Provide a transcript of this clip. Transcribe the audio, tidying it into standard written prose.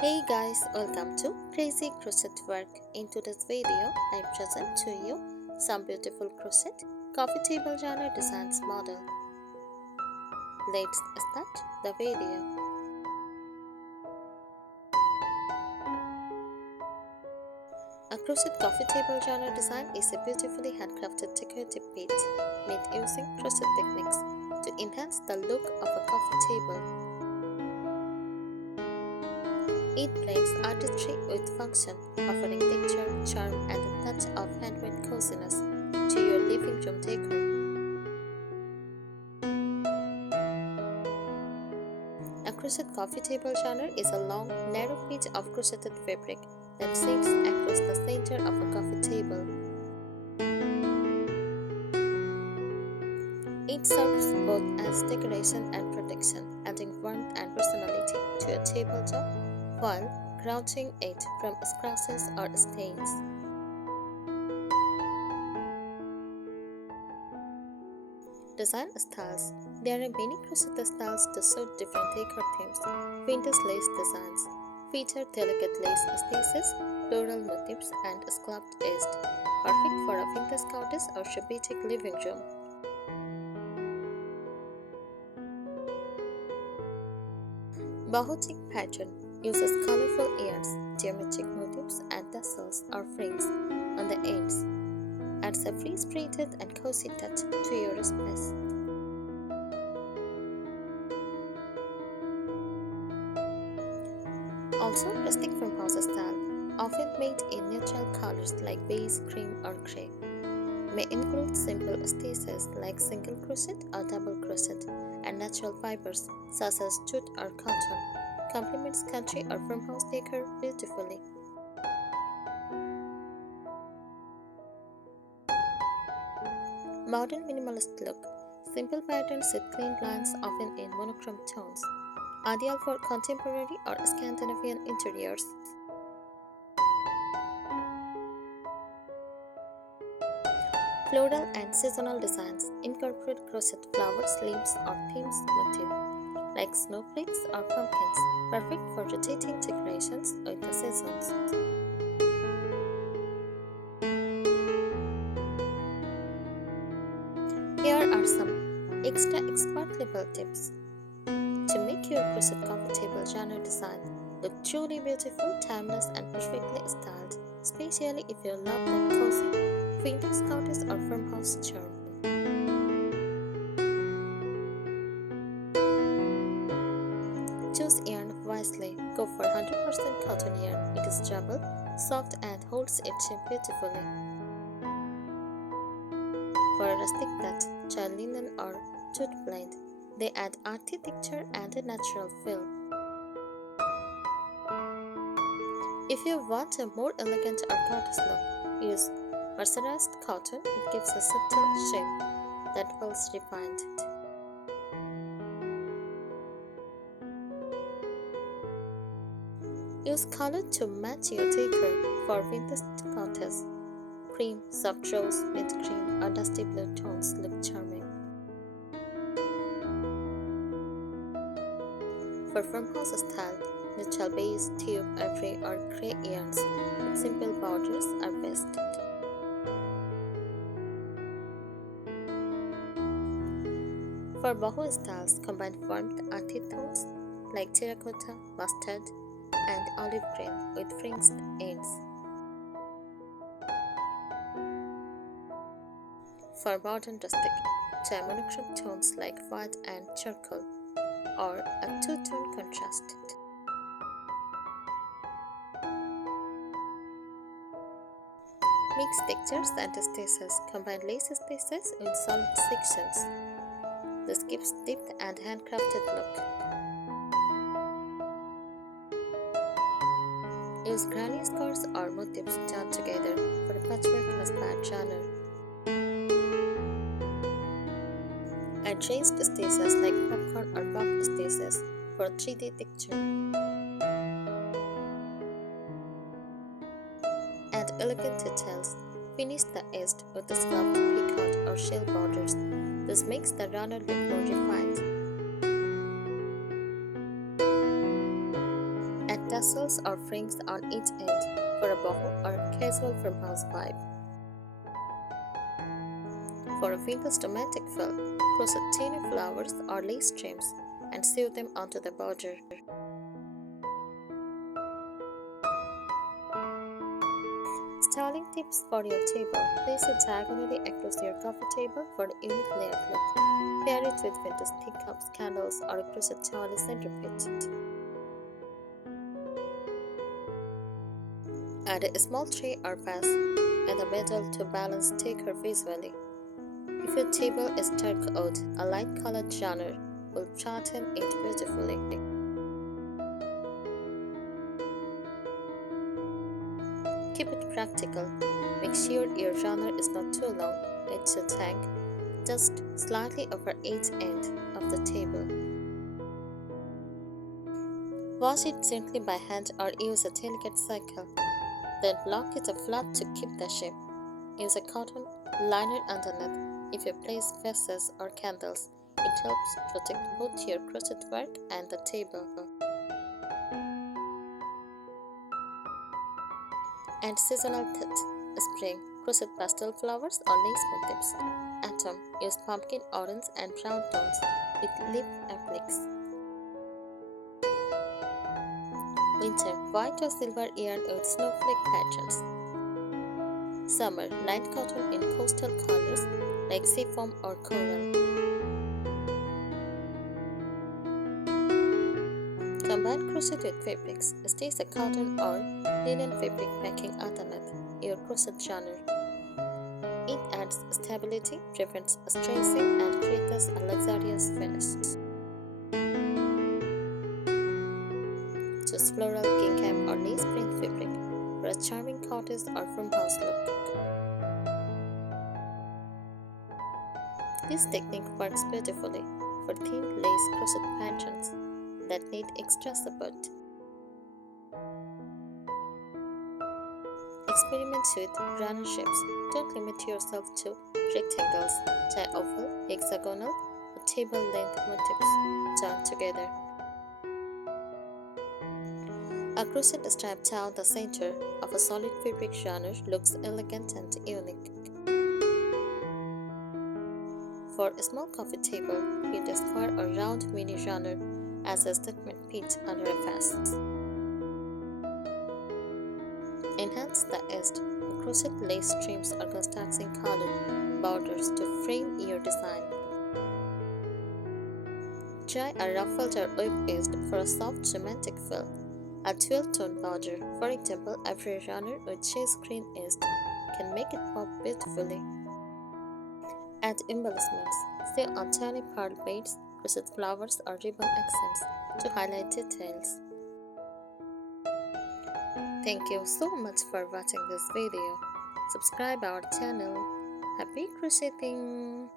Hey guys, welcome to Crazy Crochet Work. In today's video, I present to you some beautiful crochet coffee table journal designs model. Let's start the video. A crochet coffee table journal design is a beautifully handcrafted decorative piece made using crochet techniques to enhance the look of a coffee table. It blends artistry with function, offering texture, charm, and a touch of handmade coziness to your living room decor. A crochet coffee table journal is a long, narrow piece of crocheted fabric that sits across the center of a coffee table. It serves both as decoration and protection, adding warmth and personality to a tabletop while grounding it from scratches or stains. Design styles. There are many crochet styles to suit different decor themes. Vintage lace designs feature delicate lace stitches, floral motifs, and scalloped edges, perfect for a vintage countess or shabbatic living room. Bahotic pattern uses colorful ears, geometric motifs, and tassels or fringes on the ends. Adds a free-spirited and cozy touch to your space. Also, rustic farmhouse style, often made in neutral colors like beige, cream, or gray, may include simple stitches like single crochet or double crochet, and natural fibers such as jute or cotton. Complements country or farmhouse decor beautifully. Modern minimalist look. Simple patterns with clean lines, often in monochrome tones. Ideal for contemporary or Scandinavian interiors. Floral and seasonal designs incorporate crochet flowers, leaves, or themes motif, like snowflakes or pumpkins, perfect for rotating decorations with the seasons. Here are some extra expert level tips to make your crochet coffee table journal design look truly beautiful, timeless, and perfectly styled, especially if you love that cozy, vintage cottage or farmhouse charm. Choose yarn wisely. Go for 100% cotton yarn. It is durable, soft, and holds its shape beautifully. For a rustic touch, try linen or jute blend. They add arty texture and a natural feel. If you want a more elegant or gorgeous look, use mercerized cotton. It gives a subtle sheen that feels refined. Use color to match your decor. For vintage cottage, cream, soft rose, mint cream, or dusty blue tones look charming. For farmhouse style, neutral beige, tube, ivory, or gray yarns with simple borders are best. For boho styles, combine warmth earthy tones like terracotta, mustard, and olive green with fringed ends. For modern rustic, try monochrome tones like white and charcoal, or a two-tone contrast. Mix textures and stitches. Combine lace stitches in solid sections. This gives depth and handcrafted look. Use granny scores or motifs joined together for a patchwork-inspired journal. Add raised stitches like popcorn or puff stitches for 3D texture. Add elegant details. Finish the edge with a scalloped picot or shell borders. This makes the runner look more refined. Add tassels or fringe on each end for a boho or casual farmhouse vibe. For a vintage romantic feel, crochet teeny flowers or lace trims and sew them onto the border. Styling tips for your table. Place it diagonally across your coffee table for a unique layered look. Pair it with vintage teacups, candles, or a crochet towel centerpiece. Add a small tray or vase in the middle to balance decor visually. If your table is dark oud, a light colored genre will brighten it beautifully. Keep it practical. Make sure your genre is not too long. It should hang just slightly over each end of the table. Wash it gently by hand or use a delicate cycle. Then block it flat to keep the shape. Use a cotton liner underneath. If you place vases or candles, it helps protect both your crochet work and the table. And seasonal touch. Spring, crochet pastel flowers or lace motifs. Autumn, use pumpkin, orange and brown tones with leaf appliques. Winter, white or silver yarn with snowflake patterns. Summer, light cotton in coastal colors like seafoam or coral. Combine crochet with fabrics. Stitch a cotton or linen fabric backing underneath your crochet genre. It adds stability, prevents stressing, and creates a luxurious finish. Choose floral, gingham, or lace print fabric for a charming cottage or farmhouse look. This technique works beautifully for thin lace crochet patterns that need extra support. Experiment with runner shapes. Don't limit yourself to rectangles. Try oval, hexagonal, or table-length motifs joined together. A crochet stripe down the center of a solid fabric runner looks elegant and unique. For a small coffee table, create a square or round mini runner as a statement piece under a vase. Enhance the edge with crochet lace trims or contrasting colored borders to frame your design. Try a ruffled or wave-edged for a soft romantic feel. A 12-tone border, for example, every runner with chase green edge, can make it pop beautifully. Add embellishments. Sew on tiny pearl beads, crochet flowers or ribbon accents to highlight details. Thank you so much for watching this video. Subscribe our channel. Happy crocheting!